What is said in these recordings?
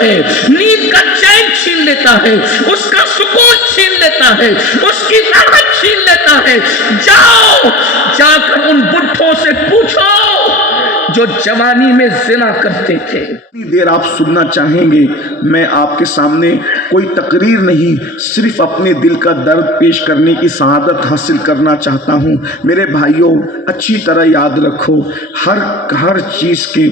ہے، نیند کا چین چھین لیتا ہے، اس کا سکون چھین لیتا ہے، اس کی راحت چھین لیتا ہے۔ جاؤ جا کر ان بڈھوں سے پوچھو جو جوانی میں زنا کرتے تھے۔ اتنی دیر آپ سننا چاہیں گے، میں آپ کے سامنے کوئی تقریر نہیں، صرف اپنے دل کا درد پیش کرنے کی سعادت حاصل کرنا چاہتا ہوں۔ میرے بھائیوں، اچھی طرح یاد رکھو، ہر چیز کے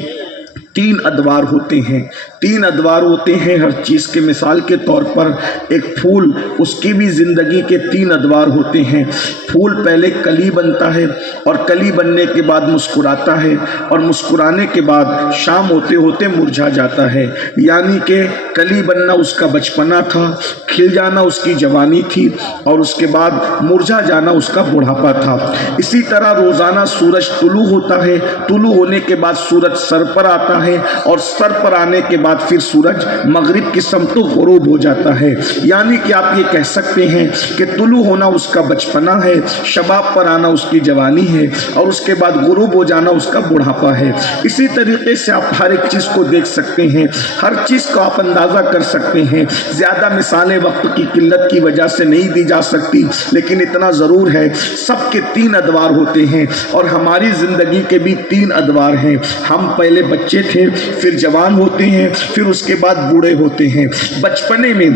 تین ادوار ہوتے ہیں، تین ادوار ہوتے ہیں ہر چیز کے۔ مثال کے طور پر ایک پھول، اس کی بھی زندگی کے تین ادوار ہوتے ہیں۔ پھول پہلے کلی بنتا ہے اور کلی بننے کے بعد مسکراتا ہے اور مسکرانے کے بعد شام ہوتے ہوتے مرجھا جاتا ہے، یعنی کہ کلی بننا اس کا بچپنا تھا، کھل جانا اس کی جوانی تھی اور اس کے بعد مرجھا جانا اس کا بڑھاپا تھا۔ اسی طرح روزانہ سورج طلوع ہوتا ہے، طلوع ہونے کے بعد سورج سر پر آتا ہے اور سر پر آنے کے بعد پھر سورج مغرب کی سمت غروب ہو جاتا ہے، یعنی کہ آپ یہ کہہ سکتے ہیں کہ طلوع ہونا اس کا بچپنا ہے، شباب پر آنا اس کی جوانی ہے اور اس کے بعد غروب ہو جانا اس کا بڑھاپا ہے۔ اسی طریقے سے آپ ہر ایک چیز کو دیکھ سکتے ہیں، ہر چیز کو آپ اندازہ کر سکتے ہیں۔ زیادہ مثالیں وقت کی قلت کی وجہ سے نہیں دی جا سکتی، لیکن اتنا ضرور ہے سب کے تین ادوار ہوتے ہیں اور ہماری زندگی کے بھی تین ادوار ہیں۔ ہم پہلے بچے تھے، پھر جوان ہوتے ہیں، پھر اس کے بعد بوڑھے ہوتے ہیں۔ بچپنے میں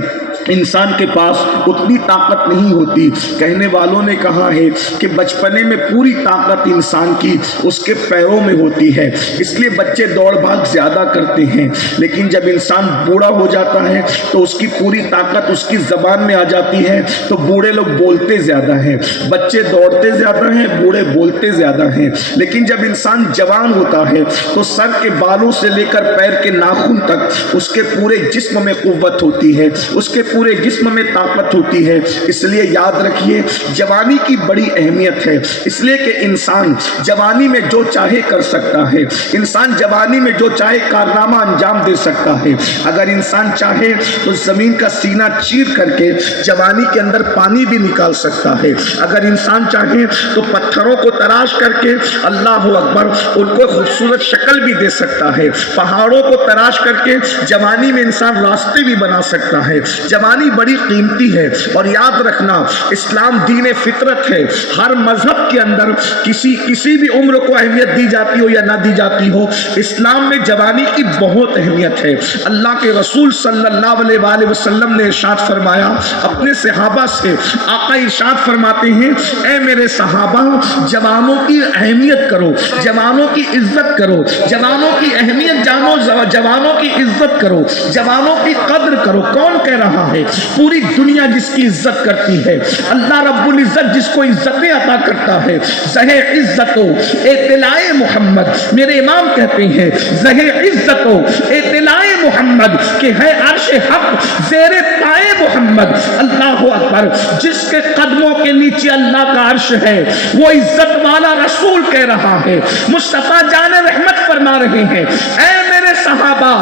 انسان کے پاس اتنی طاقت نہیں ہوتی۔ کہنے والوں نے کہا ہے کہ بچپنے میں پوری طاقت انسان کی اس کے پیروں میں ہوتی ہے، اس لیے بچے دوڑ بھاگ زیادہ کرتے ہیں، لیکن جب انسان بوڑھا ہو جاتا ہے تو اس کی پوری طاقت اس کی زبان میں آ جاتی ہے، تو بوڑھے لوگ بولتے زیادہ ہیں، بچے دوڑتے زیادہ ہیں، بوڑھے بولتے زیادہ ہیں۔ لیکن جب انسان جوان ہوتا ہے تو سر کے بالوں سے لے کر پیر کے ناخن تک اس کے پورے جسم میں قوت ہوتی ہے، اس کے پورے جسم میں طاقت ہوتی ہے۔ اس لیے یاد رکھیے جوانی کی بڑی اہمیت ہے، اس لیے کہ انسان جوانی میں جو چاہے کر سکتا ہے، انسان جوانی میں جو چاہے کارنامہ انجام دے سکتا ہے۔ اگر انسان چاہے تو زمین کا سینہ چیر کر کے جوانی کے اندر پانی بھی نکال سکتا ہے، اگر انسان چاہے تو پتھروں کو تراش کر کے اللہ اکبر ان کو خوبصورت شکل بھی دے سکتا ہے، پہاڑوں کو تراش کر کے جوانی میں انسان راستے بھی بنا سکتا ہے۔ جوانی بڑی قیمتی ہے اور یاد رکھنا اسلام دین فطرت ہے، ہر مذہب کے اندر کسی بھی عمر کو اہمیت دی جاتی ہو یا نہ دی جاتی ہو، اسلام میں جوانی کی بہت اہمیت ہے۔ اللہ کے رسول صلی اللہ علیہ وآلہ وسلم نے ارشاد فرمایا اپنے صحابہ سے، آقا ارشاد فرماتے ہیں اے میرے صحابہ جوانوں کی اہمیت کرو، جوانوں کی عزت کرو، جوانوں کی اہمیت جانو، جوانوں کی عزت کرو، جوانوں کی قدر کرو۔ کون کہہ رہا ہے؟ پوری دنیا جس کی عزت کرتی ہے، اللہ رب العزت جس کو عزتیں عطا کرتا ہے۔ زہ عزت و اطلاع محمد، میرے امام کہتے ہیں زہ عزت و اطلاع محمد کہ ہے عرش حق زیر پائے محمد۔ اللہ اکبر، جس کے قدموں کے نیچے اللہ کا عرش ہے وہ عزت والا رسول کہہ رہا ہے۔ مصطفیٰ جان رحمت فرما رہے ہیں اے میرے صحابہ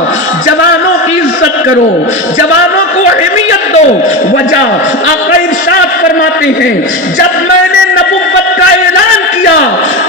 جوانوں کی عزت کرو، جوانوں کو اہمیت دو۔ وجہ آقا ارشاد فرماتے ہیں جب میں نے نبوت کا اعلان کیا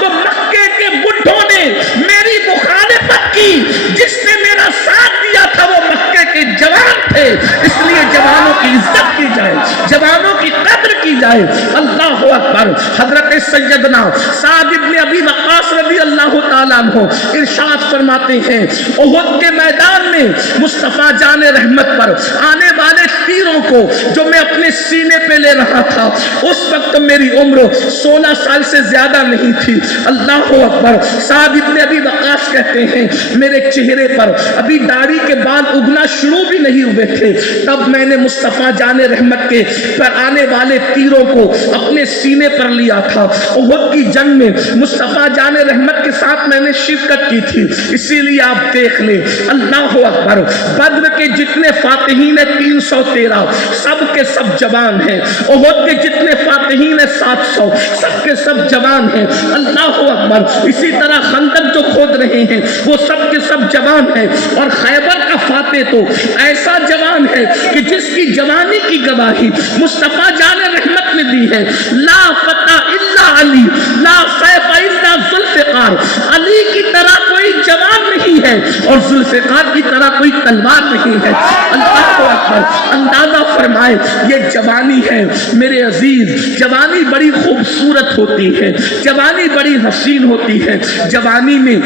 تو مکے کے بڈھوں نے میری مخالفت کی، جس نے میرا ساتھ دیا تھا وہ مکے کے جوان تھے۔ اس لیے جوانوں کی عزت کی جائے، جوانوں کی قدر کی جائے۔ اللہ اکبر، حضرت سیدنا سعد بن ابی وقاص رضی اللہ تعالیٰ عنہ ارشاد فرماتے ہیں احد کے میدان میں مصطفیٰ جان رحمت پر آنے والے تیروں کو جو میں اپنے سینے پہ لے رہا تھا، اس وقت میری عمر 16 سال سے زیادہ نہیں تھی۔ اللہ اکبر، سعد بن ابی وقاص کہتے ہیں میرے چہرے پر ابھی داڑھی کے بال اگنا شروع بھی نہیں ہوئے تھے، تب میں نے مصطفیٰ جان رحمت کے پر آنے والے تیروں کو اپنے سینے پر لیا تھا۔ احد کی جنگ میں مصطفیٰ جان رحمت کے ساتھ میں نے شرکت کی تھی، اسی لیے آپ دیکھ لیں۔ اللہ اکبر، بدر کے جتنے فاتحین 313 سب کے سب جوان ہیں، احد کے جتنے فاتحین 700 سب کے سب جوان ہیں۔ اللہ اکبر، اسی طرح خندق جو کھود رہے ہیں وہ سب کے سب جوان ہیں، اور خیبر کا فاتح تو ایسا جوان ہے کہ جس کی جوانی کی گواہی مصطفیٰ جان رحمت نے دی ہے۔ لا فتح الا علی، لا سیف الا ذوالفقار، علی کی طرح کوئی جوان نہیں जवानी है और जुल्फ़िकार की तरह कोई तलवार नहीं है। अल्लाह को अकबर, अंदाजा फरमाए ये जवानी है मेरे अजीज, जवानी बड़ी खूबसूरत होती है, जवानी बड़ी हसीन होती है, जवानी में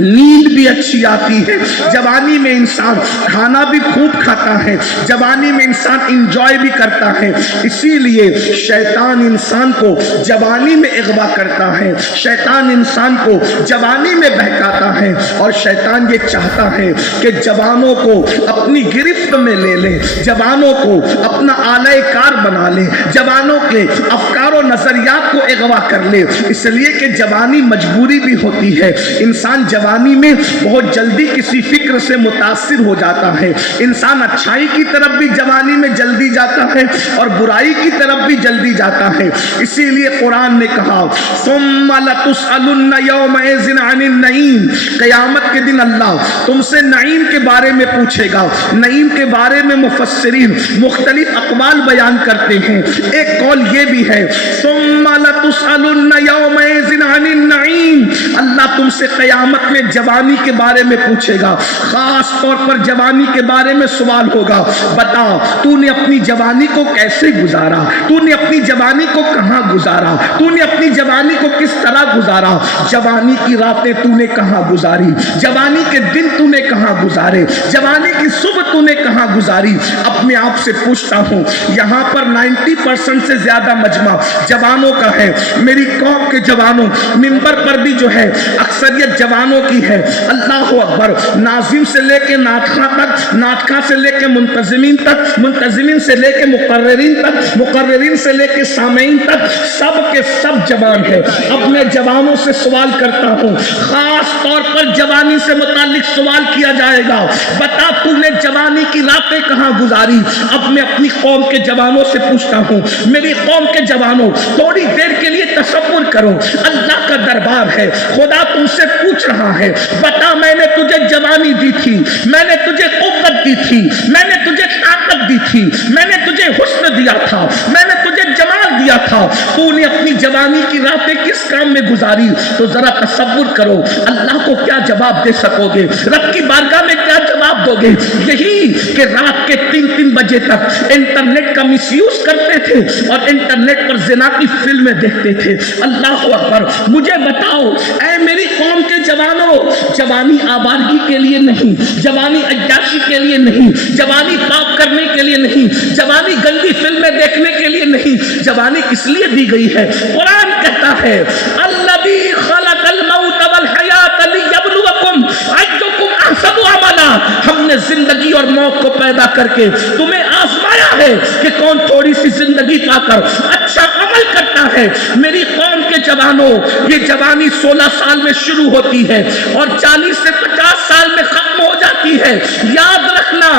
नींद भी अच्छी आती है, जवानी में इंसान खाना भी खूब खाता है, जवानी में इंसान इंजॉय भी करता है। इसीलिए शैतान इंसान को जवानी में अगवा करता है, शैतान इंसान को जवानी में बहकाता है और शैतान ये चाहता है कि जवानों को अपनी गिरफ्त में ले ले, जवानों को अपना आले कार बना ले, जवानों के अफकार और नजरियात को अगवा कर ले। इसलिए कि जवानी मजबूरी भी होती है, इंसान जवानी में बहुत जल्दी किसी फिक्र से मुतासिर हो जाता है, इंसान अच्छाई की तरफ भी जवानी में जल्दी जाता है और बुराई की तरफ भी जल्दी जाता है। इसीलिए कुरान ने कहा सुम्मा लतुसअलुन्ना यौमइज़िन अनिन नईम, क़यामत के दिन अल्लाह तुमसे नईम के बारे में पूछेगा। नईम के बारे में मुफस्सिरीन मुख्तलिफ अक़वाल बयान करते हैं। एक कौल ये भी है सुम्मा लतुसअलुन्ना यौमइज़िन अनिन नईम, अल्लाह तुमसे क़यामत में जवानी के बारे में पूछेगा, खास तौर पर जवानी के बारे में सवाल होगा। बता तूने अपनी जवानी को कैसे गुजारा, तूने अपनी जवानी को कहाँ गुजारा, तूने अपनी जवानी को किस तरह गुजारा, जवानी की रातें तूने कहाँ गुजारी, जवानी के दिन तूने कहाँ गुजारे, जवानी की सुबह तूने कहाँ गुजारी। अपने आप से पूछता हूँ, यहाँ पर 90% से ज्यादा मजमा जवानों का है। मेरी कौम के जवानों, मिंबर पर भी जो है अक्सरियत जवानों की है। अल्लाह अकबर, नाजिम से लेके नाटखा तक, नाटखा से लेके मुंतजिमीन तक, मुंतजिमीन से लेके मुकर्रिरीन तक, मुकर्रिरीन से लेके सामीन तक, सब के सब जवान है। अब मैं जवानों से सवाल करता हूँ, खास तौर पर जवानी से मुतालिक सवाल किया जाएगा। बता तूने जवानी की रातें कहाँ गुजारी। अब मैं अपनी कौम के जवानों से पूछता हूँ, मेरी कौम के जवानों थोड़ी देर के लिए तसव्वुर करो, अल्लाह का दरबार है, खुदा तुमसे पूछ रहा है। बता मैंने तुझे जवानी दी थी, मैंने तुझे कुव्वत दी थी, मैंने तुझे ताकत दी थी, मैंने तुझे हुस्न दिया था, मैंने तुझे जमाल दिया था, तूने अपनी जवानी की रातें किस काम में गुजारी। तो जरा तसव्वुर करो, अल्लाह को क्या जवाब दे सकोगे, रब की बारगाह में क्या जवाब दोगे। यही कि रात के 3-3 बजे तक इंटरनेट का मिसयूज करते थे और इंटरनेट पर जिना की फिल्में देखते थे। अल्लाह अकबर, मुझे बताओ ऐ मेरी कौम के जवानों, जवानी आबादगी के लिए नहीं, जवानी अय्याशी के लिए नहीं, जवानी पाप करने के लिए नहीं, जवानी गंदी फिल्में देखने के लिए नहीं, जवानी किस लिए दी गई है। कुरान कहता है अल्लज़ी खलक़ल मौत वल हयात लियब्लुवकुम अय्युकुम अहसनु अमला, हमने जिंदगी और मौत को पैदा करके तुम्हें आजमाया है कि कौन थोड़ी सी जिंदगी पाकर अच्छा अमल करता है। मेरी कौम के जवानों, ये जवानी 16 साल में शुरू होती है और 40 से 50 साल में खत्म हो जाती है। याद रखना,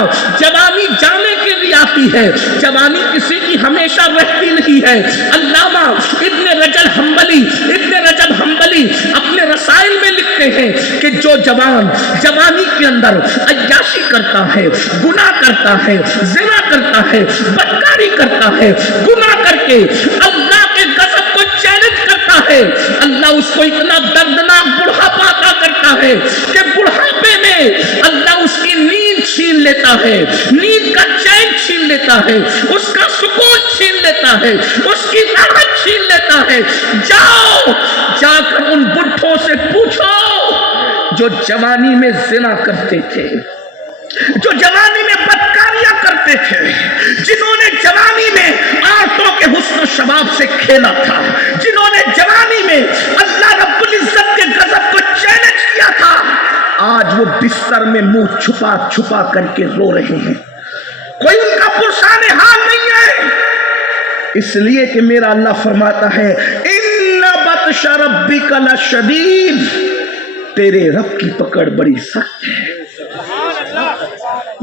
जवानी जाने के लिए आती है, जवानी किसी की हमेशा रहती नहीं है। अल्लामा इब्न रजब हम्बली अपने रसाइल में लिखते हैं कि जो जवान जवानी के अंदर अय्याशी करता है, गुनाह करता है, ज़िना करता है, बदकारी करता है, गुनाह करके अल्लाह के गज़ब को चैलेंज करता है, अल्लाह उसको इतना दर्दनाक बुढ़ापा अता करता है कि बुढ़ापे में अल्लाह उसकी नींद छीन लेता है, नींद का चैन छीन लेता है, उसका सुकून छीन लेता है, उसकी राहत छीन लेता है। जाओ जाकर उन बुढ़ों से पूछो जो जवानी में जिना करते थे, जो जवानी में बदकारियां करते थे, जिन्होंने जवानी में आंखों के हुस्न शबाब से खेला था, जिन्होंने जवानी में अल्लाह रब्बुल इज्जत के गजब को चैलेंज किया था, आज वो बिस्तर में मुंह छुपा छुपा करके रो रहे हैं। कोई उनका पुरसाने हाल नहीं है, इसलिए कि मेरा अल्लाह फरमाता है इन्ना बत्शा रब्बिका लशदीद, तेरे रब की पकड़ बड़ी सख्त है।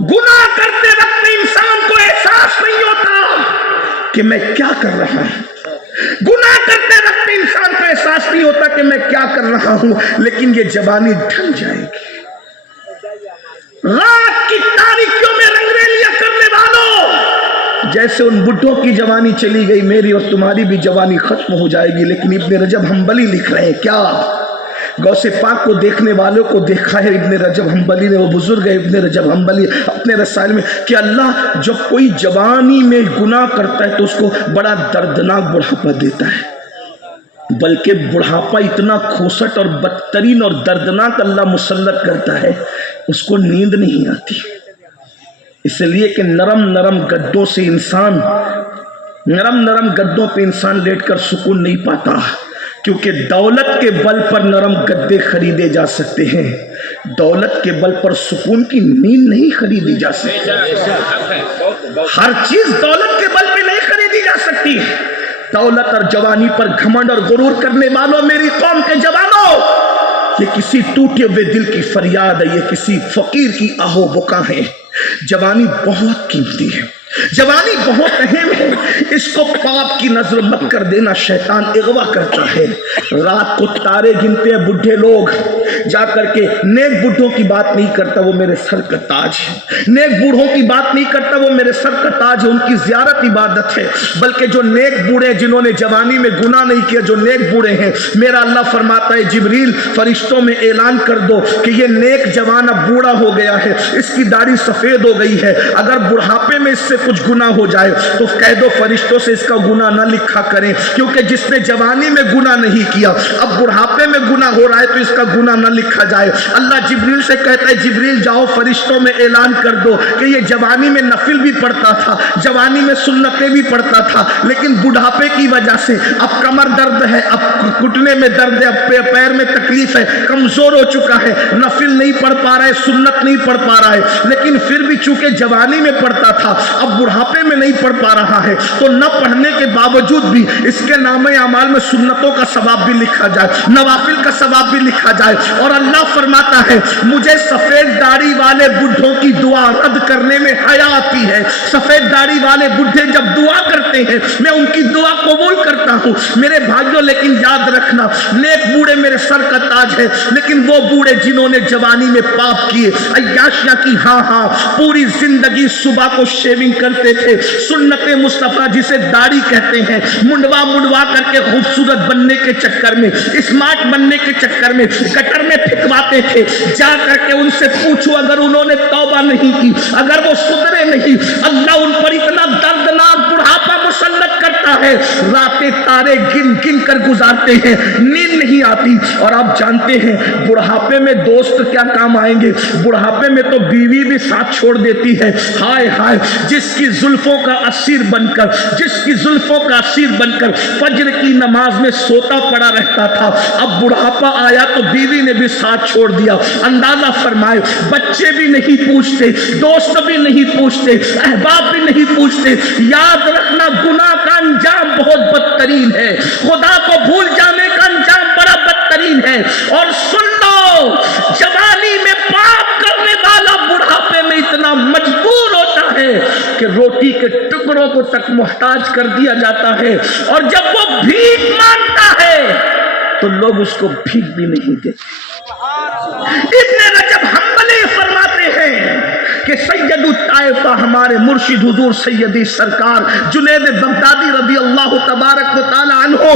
गुनाह करते वक्त इंसान को एहसास नहीं होता कि मैं क्या कर रहा हूं, गुनाह करते वक्त इंसान को एहसास नहीं होता कि मैं क्या कर रहा हूं, लेकिन ये जवानी ढल जाएगी। रात की तारीखियों में रंगरेलियां करने वालों, जैसे उन बुढ़ों की जवानी चली गई, मेरी और तुम्हारी भी जवानी खत्म हो जाएगी। लेकिन इब्न रजब हम्बली लिख रहे हैं क्या गौसे पाक को देखने वालों को देखा है इब्न रजब हम्बली ने, वो बुजुर्ग है इब्न रजब हम्बली, अपने रसायल में कि अल्लाह जब कोई जवानी में गुनाह करता है तो उसको बड़ा दर्दनाक बुढ़ापा देता है, बल्कि बुढ़ापा इतना खोसट और बदतरीन और दर्दनाक अल्लाह मुसल्लत करता है, उसको नींद नहीं आती। इसलिए कि नरम नरम गद्दों से इंसान, नरम नरम गद्दों पे इंसान लेटकर सुकून नहीं पाता, क्योंकि दौलत के बल पर नरम गद्दे खरीदे जा सकते हैं, दौलत के बल पर सुकून की नींद नहीं खरीदी जा सकती। हर चीज दौलत के बल पे नहीं खरीदी जा सकती। दौलत और जवानी पर घमंड और गुरूर करने वालों, मेरी कौम के जवानों, ये किसी टूटे हुए दिल की फरियाद है, ये किसी फकीर की आहो बुका है। जवानी बहुत कीमती है, जवानी बहुत अहम है, इसको पाप की नजर मत कर देना, शैतान अगवा करता है। रात को तारे गिनते हैं बुढ़े लोग, जा करके नेक बूढ़ों की बात नहीं करता, वो मेरे सर का ताज है। नेक बूढ़ों की बात नहीं करता, वो मेरे सर का ताज है, उनकी जियारत इबादत है। बल्कि जो नेक बूढ़े जिन्होंने जवानी में गुनाह नहीं किया, जो नेक बूढ़े हैं, मेरा अल्लाह फरमाता है जिब्रील फरिश्तों में ऐलान कर दो कि ये नेक जवान अब बूढ़ा हो गया है, इसकी दाढ़ी सफेद हो गई है, अगर बुढ़ापे में इससे कुछ गुनाह हो जाए तो कह दो फरिश्तों से इसका गुनाह ना लिखा करें, क्योंकि जिसने जवानी में गुनाह नहीं किया अब बुढ़ापे में गुनाह हो रहा है तो इसका गुनाह ना लिखा जाए। अल्लाह जिब्रील से कहता है जिब्रील जाओ फरिश्तों में ऐलान कर दो कि ये जवानी में नफिल भी पढ़ता था, जवानी में सुन्नतें भी पढ़ता था, लेकिन बुढ़ापे की वजह से अब कमर दर्द है, अब घुटने में दर्द है, अब पैर में तकलीफ है, कमजोर हो चुका है, नफिल नहीं पढ़ पा रहा है, सुन्नत नहीं पढ़ पा रहा है, लेकिन फिर भी चूंकि जवानी में पढ़ता था अब बुढ़ापे में नहीं पढ़ पा रहा है, तो न पढ़ने के बावजूद भी इसके नामे अमाल में सुन्नतों का सवाब भी लिखा जाए, नवाफिल का सवाब भी लिखा जाए। और अल्लाह फरमाता है मुझे सफेद दाढ़ी वाले बुढ़ों की दुआ रद्द करने में हया आती है। सफेद दाढ़ी वाले बुढ़े जब दुआ करते हैं मैं उनकी दुआ कबूल करता हूं। मेरे भाइयों, लेकिन याद रखना, नेक बूढ़े मेरे सर का ताज है, लेकिन वो बूढ़े जिन्होंने जवानी में पाप किए, अय्याशियां की, हाँ पूरी जिंदगी सुबह को शेविंग करते थे, सुन्नते मुस्तफा जिसे दाढ़ी कहते हैं, मुंडवा करके खूबसूरत बनने के चक्कर में, स्मार्ट बनने के चक्कर में गटर में फिकवाते थे। जा करके उनसे पूछो, अगर उन्होंने तौबा नहीं की, अगर वो सुधरे नहीं, अल्लाह उन पर इतना दर्दनाक बुढ़ापा मुसल्लत करता है, रातें तारे गिन गिन कर गुजारते हैं, नींद नहीं आती। और आप जानते हैं बुढ़ापे में दोस्त क्या काम आएंगे, बुढ़ापे में तो बीवी भी साथ छोड़ देती है। हाय हाय, जिसकी जुल्फों का असीर बनकर, जिसकी जुल्फों का असीर बनकर फज्र की नमाज में सोता पड़ा रहता था, अब बुढ़ापा आया तो बीवी ने भी साथ छोड़ दिया। अंदाजा फरमाए, बच्चे भी नहीं पूछते, दोस्त भी नहीं पूछते, अहबाब भी नहीं पूछते। याद रखना, गुनाह का अंजाम बहुत बदतरीन है, खुदा को भूल जाने का अंजाम बड़ा बदतरीन है। और सुन लो, जवानी में पाप करने वाला बुढ़ापे में इतना मजबूर होता है कि रोटी के टुकड़ों को तक मोहताज कर दिया जाता है, और जब वो भीख मांगता है तो लोग उसको भीख भी नहीं देते। इब्न रजब हम्बली फरमाते हैं कि सैयदुत ताइफा हमारे मुर्शिद हुजूर सैयदी सरकार जुनैद बगदादी रदी अल्लाह तबारक व तआला अन्हु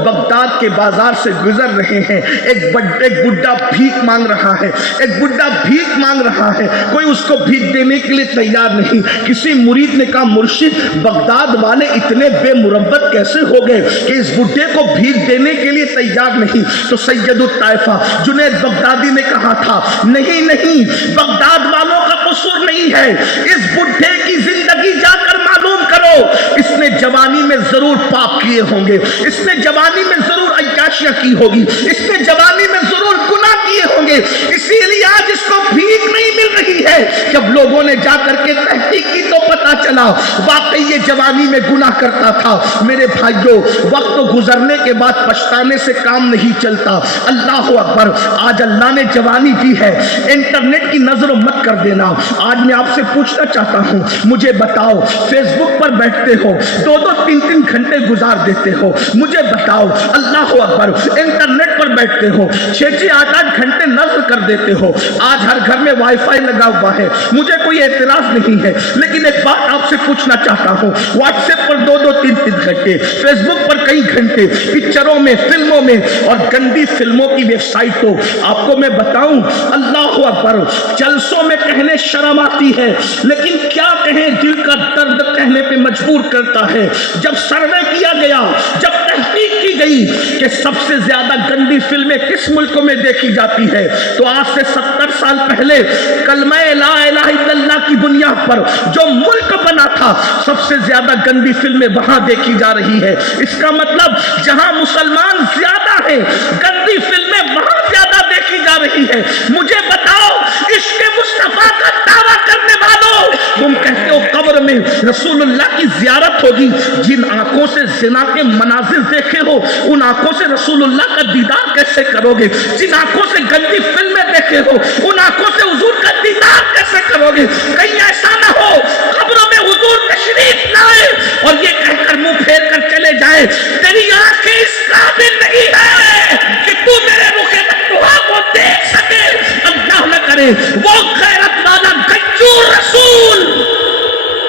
बगदाद के बाजार से गुजर रहे हैं। एक बुड्ढा भीख मांग रहा है, एक बुड्ढा भीख मांग रहा है, कोई उसको भीख देने के लिए तैयार नहीं। किसी मुरीद ने कहा, मुर्शिद, बगदाद वाले इतने बेमुरब्बत कैसे हो गए कि इस बुड्ढे को भीख देने के लिए तैयार नहीं? तो सैयदुत ताइफा जुनैद बगदादी ने कहा था, नहीं बगदाद वालों का कसूर नहीं है, इस बुड्ढे की जिंदगी जाकर मालूम करो, इसने जवानी में जरूर पाप किए होंगे, इसने जवानी में जरूर अय्याशियां की होगी, इसने जवानी में जरूर गुनाह किए होंगे, इसीलिए आज इसको भीख नहीं मिल रही है। जब लोगों ने जाकर के तहकीक की तो पता चला वाकई ये जवानी में गुनाह करता था। मेरे भाइयों, वक्त गुजरने के बाद पछताने से काम नहीं चलता। अल्लाह अकबर, आज अल्लाह ने जवानी दी है, इंटरनेट की नजरों मत कर देना। आज मैं आपसे पूछना चाहता हूं, मुझे बताओ, फेसबुक पर बैठते हो, 2-3 घंटे गुजार देते हो, मुझे बताओ, अल्लाह अकबर, इंटरनेट पर बैठते हो, 6-8 घंटे नजर कर देते हो। आज हर घर में वाईफाई लगा हुआ है, मुझे कोई एतराज नहीं है, लेकिन एक बात बात आपसे पूछना चाहता हूँ, व्हाट्सएप पर 2-2, 3-3 घंटे, फेसबुक पर कई घंटे, पिक्चरों में, फिल्मों में और गंदी फिल्मों की वेबसाइटों, आपको मैं बताऊं, अल्लाह अकबर, जलसों में कहने शर्म आती है, लेकिन क्या कहें, दिल का दर्द कहने पे मजबूर करता है। जब सर्वे किया गया, जब तहकीक की गई कि सबसे ज्यादा गंदी फिल्में किस मुल्क में देखी जाती है, तो आज से 70 साल पहले कलमा ला इलाहा इल्लल्लाह की बुनियाद पर जो मुल्क बना था, सबसे ज्यादा गंदी फिल्में वहां देखी जा रही है। इसका मतलब जहां मुसलमान ज्यादा है, गंदी फिल्में वहां ज्यादा देखी जा रही है। मुझे बताओ, इश्क़ मुस्तफा का दावा करने वालों, तुम कहते हो कब्र में रसूलुल्लाह की जियारत होगी, जिन आंखों से जिना के मनाजिर देखे हो, उन आंखों से रसूलुल्लाह का दीदार कैसे करोगे? जिन आंखों से गंदी फिल्में देखे हो, उन आंखों से हुजूर का दीदार कैसे करोगे? कहीं ऐसा ना हो कब्रों में हुजूर तशरीफ लाए और ये कहकर मुंह फेर कर चले जाए, तेरी आंखें इस काबिल नहीं है कि तू मेरे रुखे बद्दुआ को देख सके। अल्लाह न करे वो गैरत वाला गंजूर रसूल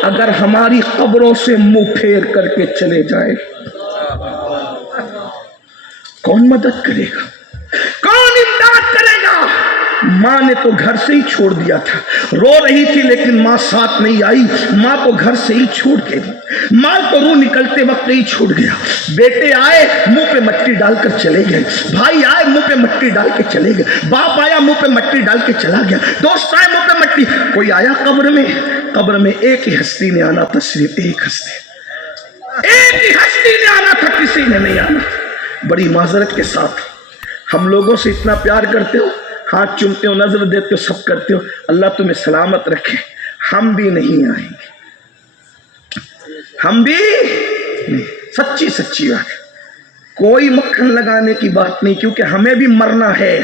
अगर हमारी कब्रों से मुंह फेर करके चले जाए, कौन मदद करेगा? कौन इमदाद करेगा? माँ ने तो घर से ही छोड़ दिया था, रो रही थी लेकिन माँ साथ नहीं आई, माँ तो घर से ही छोड़ के दी, माँ तो रूह निकलते वक्त ही छूट गया। बेटे आए मुंह पे मट्टी डालकर चले गए, भाई आए मुंह पे मट्टी डाल के चले गए, बाप आया मुंह पे मट्टी डाल के चला गया, दोस्त आए मुंह पे मट्टी। कोई आया कब्र में? कब्र में एक ही हस्ती ने आना था, सिर्फ एक हस्ती, एक ही हस्ती ने आना था, किसी ने नहीं आना। बड़ी माजरत के साथ हम लोगों से इतना प्यार करते हो, हाथ चूमते हो, नजर देते हो, सब करते हो, अल्लाह तुम्हें सलामत रखे, हम भी नहीं आएंगे, हम भी नहीं। सच्ची सच्ची बात, कोई मक्खन लगाने की बात नहीं, क्योंकि हमें भी मरना है।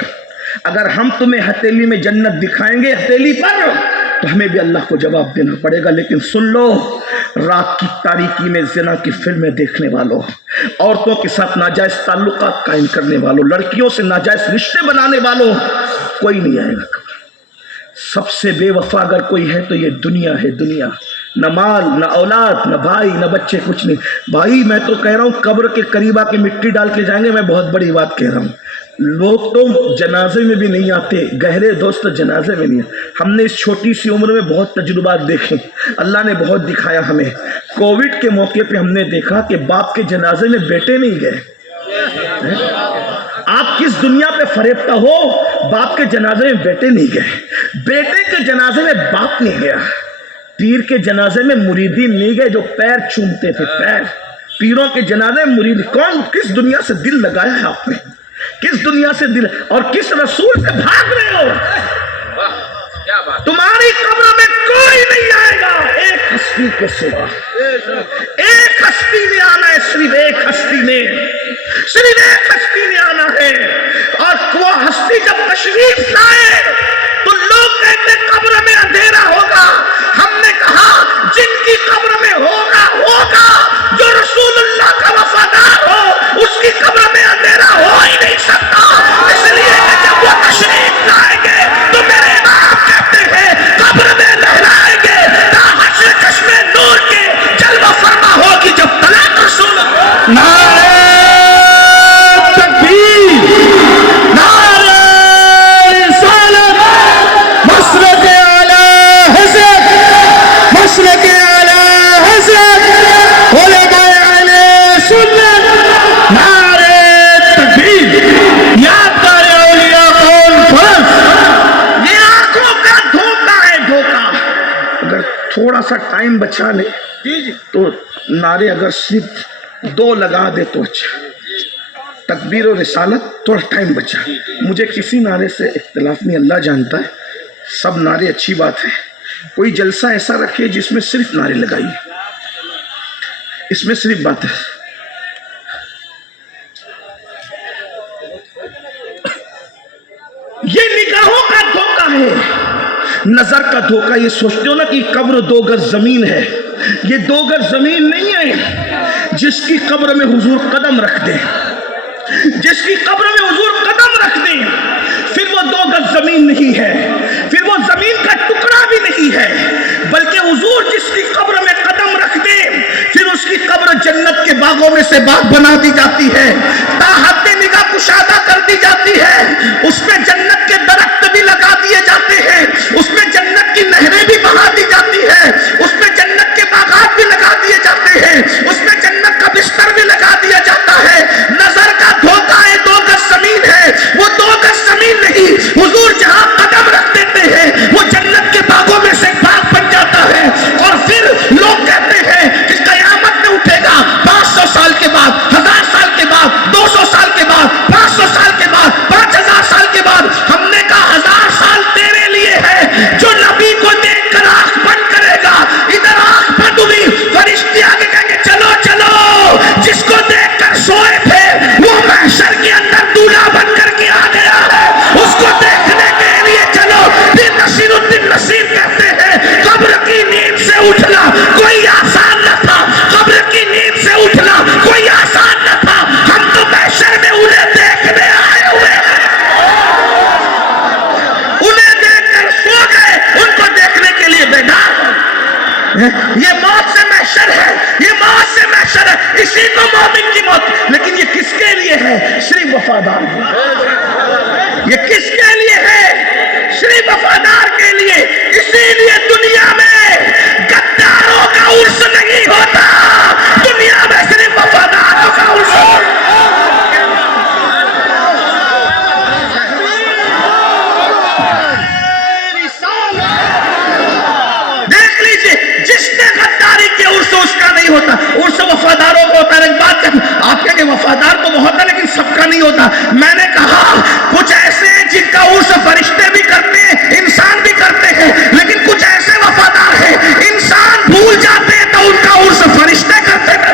अगर हम तुम्हें हथेली में जन्नत दिखाएंगे हथेली पर, तो हमें भी अल्लाह को जवाब देना पड़ेगा। लेकिन सुन लो, रात की तारीकी में ज़िना की फिल्में देखने वालों, औरतों के साथ नाजायज ताल्लुकात कायम करने वालों, लड़कियों से नाजायज रिश्ते बनाने वालों, कोई नहीं आएगा। सबसे बेवफा अगर कोई है तो ये दुनिया है, दुनिया। न माल, न औलाद, न भाई, न बच्चे, कुछ नहीं। भाई मैं तो कह रहा हूँ कब्र के करीब आके मिट्टी डाल के जाएंगे, मैं बहुत बड़ी बात कह रहा हूँ। लोग तो जनाजे में भी नहीं आते, गहरे दोस्त जनाजे में नहीं। हमने इस छोटी सी उम्र में बहुत तजुर्बात देखे, अल्लाह ने बहुत दिखाया हमें। कोविड के मौके पे हमने देखा कि बाप के जनाजे में बेटे नहीं गए। आप किस दुनिया पे फरेबता हो, बाप के जनाजे में बेटे नहीं गए, बेटे के जनाजे में बाप नहीं गया, पीर के जनाजे में मुरीदीन नहीं गए जो पैर चूमते थे, पैर। पीरों के जनाजे में मुरीद, कौन, किस दुनिया से दिल लगाया है आपने? किस दुनिया से दिल, और किस रसूल से भाग रहे हो? तुम्हारी कब्र में कोई नहीं आएगा, एक हस्ती के सिवा। एक हस्ती ने आना है, सिर्फ एक हस्ती ने, सिर्फ एक हस्ती ने आना है। और वो हस्ती जब तशरीफ लाए तो लोग कहते कब्र में अंधेरा होगा। हमने कहा जिनकी कब्र में होगा होगा, जो रसूलुल्लाह का वफादार हो उसकी कब्र में अंधेरा हो ही नहीं सकता। इसलिए जब वो तशरीफ लाएंगे तो मेरे इमाम कहते हैं कब्र में लहराएंगे हश्र चश्मे नूर के जलवा फरमा होगी जब तलाक रसूल। नारे तकबीर, नारे रिसालत, मसलक आला हज़रत, मसलक आला हज़रत, उलमाए अहले सुन्नत, नारे तकबीर। याद करे औलिया कौन फर्ज। ये आंखों का धोखा है, धोखा। अगर थोड़ा सा टाइम बचा ले तो नारे अगर सिर्फ 2 लगा दे तो अच्छा। तकबीर और रिसालत, थोड़ा टाइम बचा, मुझे किसी नारे से इख्तिलाफ नहीं, अल्लाह जानता है, सब नारे अच्छी बात है। कोई जलसा ऐसा रखे जिसमें सिर्फ नारे लगाइए, इसमें सिर्फ बात है। ये निगाहों का धोखा है, नजर का धोखा। ये सोचते हो ना कि कब्र 2 गज जमीन है, ये 2 गज जमीन नहीं है। जिसकी कब्र में हुजूर कदम रख दे, जिसकी कब्र में हुजूर कदम रख दे, फिर वो 2 गज जमीन नहीं है, फिर वो जमीन का टुकड़ा भी नहीं है, बल्कि हुजूर जिसकी कब्र جنت کے باغوں میں سے باغ بنا دی جاتی ہے، تا حد نگاہ کشادہ کر دی جاتی ہے، اس میں جنت کے درخت بھی لگا دیے جاتے ہیں، اس میں جنت کی نہریں بھی بہا دی جاتی ہے، اس میں جنت کے باغات بھی لگا دیے جاتے ہیں، اس میں جنت کا بستر بھی لگا دیا جاتا ہے۔ نظر کا دھوکہ ہے 2 گز زمین ہے، وہ 2 گز زمین نہیں، حضور جہاں قدم رکھ دیتے ہیں وہ جنت کے باغوں میں سے باغ بن جاتا ہے۔ اور پھر لوگ کہتے ہیں کہ قیامت میں اٹھے گا 500 سال کے بعد، 1000 سال کے بعد، 200 سال کے بعد، 500 سال کے بعد، 5000 سال کے بعد۔ ہم نے کہا 1000 سال تیرے لیے ہے، جو نبی کو دیکھ کر آنکھ بند کرے گا، ادھر آنکھ بند ہوئی، فرشتے آگے کہیں گے چلو چلو، جس کو دیکھ کر سوئے تھے وہ محشر کے اندر دولہا بن کر کے آ گیا ہے، اس کو دیکھنے کے لیے چلو۔ پھر نصیر الدین نصیر کہتے ہیں قبر کی نیند سے اٹھنا کوئی آسان نہ تھا، قبر کی نیند سے اٹھنا کوئی آسان نہ تھا، ہم تو محشر میں انہیں دیکھنے آئے ہوئے ہیں، انہیں دیکھ کر سو گئے، ان کو دیکھنے کے لیے بیدار ہیں۔ یہ موت سے محشر ہے، یہ موت سے محشر ہے، اسی کو مومن کی موت۔ لیکن یہ کس کے لیے ہے؟ صرف وفادار ہے۔ یہ کس کے لیے ہے؟ صرف وفادار کے لیے۔ اسی لیے دنیا میں غداروں کا عرس نہیں ہوتا، دنیا میں صرف وفاداروں کا عرس ہوتا۔ دیکھ لیجئے، جس نے غداری کے عرس اس کا نہیں ہوتا، عرس وفاداروں کو ہوتا ہے۔ ایک بات کہتے ہیں، آپ کہیں گے وفادار تو بہت ہے لیکن سب کا نہیں ہوتا۔ میں نے کہا کچھ ایسے ہیں جن کا عرس فرشتے بھی کرتے ہیں، انسان بھی کرتے ہیں، لیکن کچھ ایسے وفادار ہیں انسان بھول جاتے ہیں تو ان کا عرس فرشتے کرتے ہیں،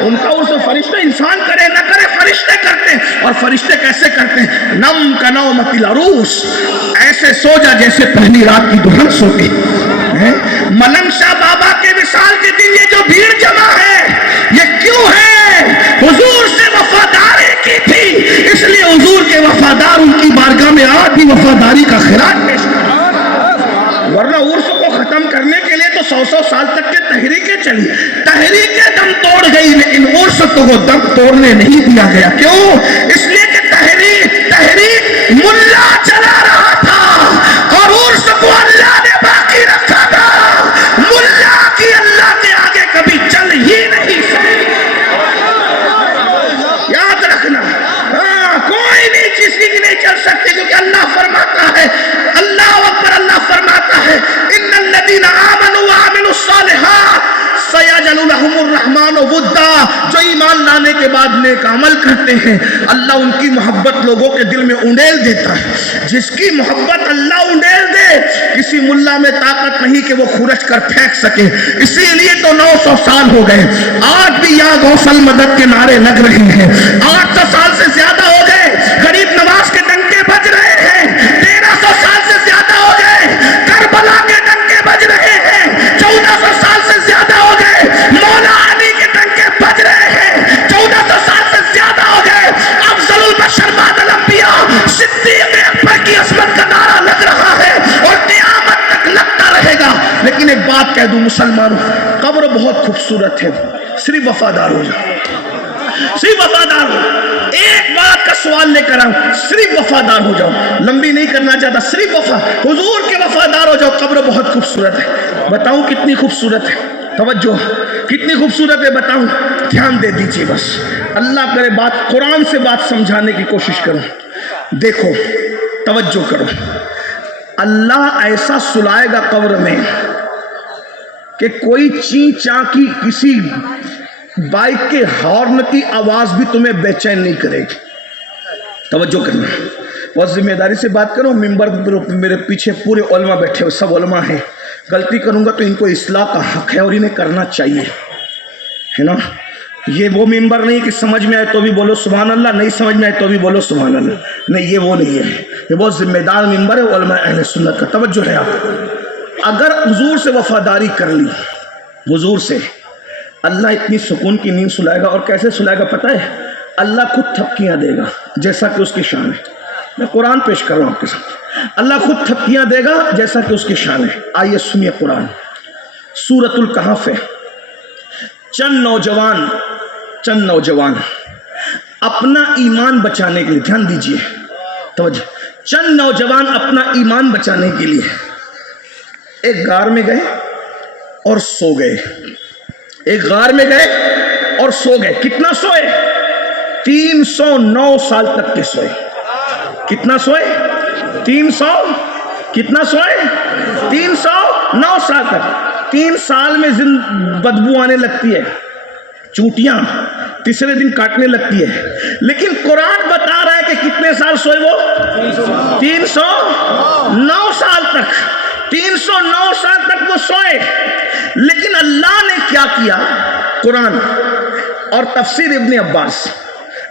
ان کا عرس فرشتے، انسان کرے نہ کرے فرشتے کرتے ہیں۔ اور فرشتے کیسے کرتے ہیں؟ نم کا نومت العروس، ایسے سو جا جیسے پہلی رات کی دلہن سوتی۔ ملنگ شاہ بابا کے وصال کے دن یہ جو بھیڑ جمع ہے یہ کیوں ہے؟ حضور سے وفاداری کی تھی، اس لیے حضور کے وفادار ان کی بارگاہ میں آج بھی وفاداری کا خراج پیش کرتے، ورنہ عرس کو ختم کرنے کے لیے تو 100 سال تک کے تحریکیں چلی، تحریکیں دم توڑ گئی، لیکن عرس تو وہ دم توڑنے نہیں دیا گیا۔ کیوں؟ اس لیے کہ تحریک ملا چلا رہا تھا اور عرس کو اللہ نے باقی رکھا تھا۔ ملا کی اللہ کے آگے کبھی چل ہی نہیں سکتی، یاد رکھنا۔ کوئی بھی چیز کی نہیں چل سکتی، کیونکہ اللہ فرماتا ہے، اللہ اکبر، اللہ فرماتا ہے ان الذین آمنوا وعملوا الصالحات سیجعل لهم الرحمن ودا، جو ایمان لانے کے بعد نیک عمل کرتے ہیں اللہ ان کی محبت لوگوں کے دل میں انڈیل دیتا ہے۔ جس کی محبت اللہ انڈیل دے، کسی ملا میں طاقت نہیں کہ وہ کھرچ کر پھینک سکے۔ اسی لیے تو 900 سال ہو گئے، آج بھی یا غوث المدد کے نعرے لگ رہے ہیں، 800 سال سے زیادہ ہو گئے غریب نواز کے ڈنکے بج رہے ہیں، 1300 سال سے زیادہ ہو گئے کربلا کے ڈنکے بج رہے ہیں، 1400 سال سے زیادہ ہو گئے مولا علی کے ڈنکے بج رہے ہیں، 1400 سال سے زیادہ ہو گئے افضل البشر بعد الانبیاء صدیق اکبر کی عظمت کا نعرہ لگ رہا ہے اور قیامت تک لگتا رہے گا۔ لیکن ایک بات کہہ دوں مسلمانوں، قبر بہت خوبصورت ہے، صرف وفادار ہو جاؤ، صرف وفادار ہو۔ ایک بات کا سوال لے کر آؤں، صرف وفادار ہو جاؤ، لمبی نہیں کرنا چاہتا، صرف حضور کے وفادار ہو جاؤ۔ قبر بہت خوبصورت ہے، بتاؤں کتنی خوبصورت ہے؟ توجہ، کتنی خوبصورت ہے بتاؤں؟ دھیان دے دیجیے، بس اللہ کرے بات قرآن سے بات سمجھانے کی کوشش کروں۔ دیکھو، توجہ کرو، اللہ ایسا سلائے گا قبر میں کہ کوئی چیں چاں کی کسی بائک کے ہارن کی آواز بھی تمہیں بے چین نہیں کرے گی۔ توجہ کرنا، بہت ذمہ داری سے بات کروں، ممبر پر میرے پیچھے پورے علماء بیٹھے ہوئے، سب علماء ہیں، غلطی کروں گا تو ان کو اصلاح کا حق ہے اور انہیں کرنا چاہیے، ہے نا۔ یہ وہ ممبر نہیں کہ سمجھ میں آئے تو بھی بولو سبحان اللہ، نہیں سمجھ میں آئے تو بھی بولو سبحان اللہ، نہیں، یہ وہ نہیں ہے، یہ بہت ذمہ دار ممبر ہے علماء اہل سنت کا۔ توجہ ہے آپ، اگر حضور سے وفاداری کر لی، حضور سے، اللہ اتنی سکون کی نیند سلائے گا۔ اور کیسے سلائے گا پتہ ہے؟ اللہ خود تھپکیاں دے گا جیسا کہ اس کی شان ہے۔ میں قرآن پیش کر رہا ہوں آپ کے ساتھ، اللہ خود تھپکیاں دے گا جیسا کہ اس کی شان ہے۔ آئیے سنیے قرآن، سورۃ الکہف ہے، चंद नौजवान अपना ईमान बचाने के लिए, ध्यान दीजिए, तवज्जो, चंद नौजवान अपना ईमान बचाने के लिए एक गार में गए और सो गए। एक गार में गए और सो गए। कितना सोए? 309 साल तक के सोए। कितना सोए? 300 कितना सोए? 309 साल तक। 3 साल में बदबू आने लगती है, चूंटियां तीसरे दिन काटने लगती है, लेकिन कुरान बता रहा है कि कितने साल सोए वो? 309 साल तक। 309 साल तक वो सोए। लेकिन अल्लाह ने क्या किया? कुरान और तफसीर इब्ने अब्बास,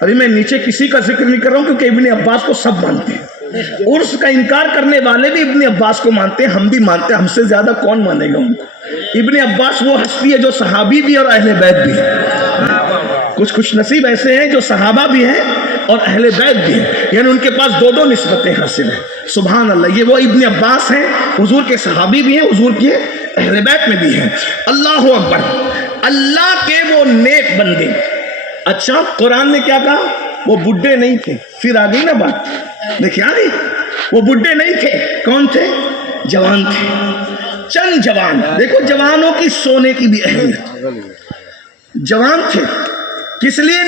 अभी मैं नीचे किसी का जिक्र नहीं कर रहा हूं क्योंकि इब्ने अब्बास को सब मानते हैं। उर्स का इनकार करने वाले भी इब्ने अब्बास को मानते हैं, हम भी मानते हैं, हमसे ज्यादा कौन मानेगा उनको। इब्ने अब्बास वो हस्ती है जो सहाबी भी और अहले बैत भी है। कुछ खुश नसीब ऐसे हैं जो सहाबा भी हैं और अहले बैत भी हैं, यानी उनके पास दो दो निस्बतें हासिल हैं। सुभान अल्लाह, ये वो इब्ने अब्बास हैं, हुजूर के सहाबी भी हैं, हुजूर के अहले बैत में भी हैं। अल्लाह अकबर। अल्लाह के वो नेक बंदे। अच्छा, कुरान ने क्या कहा? वो बुढ़े नहीं थे। फिर आ गई ना बात, देखिए आ गई। वो बुढ़े नहीं थे, कौन थे? जवान थे। चंद जवान, देखो जवानों की सोने की भी अहमियत। जवान थे, किस लिए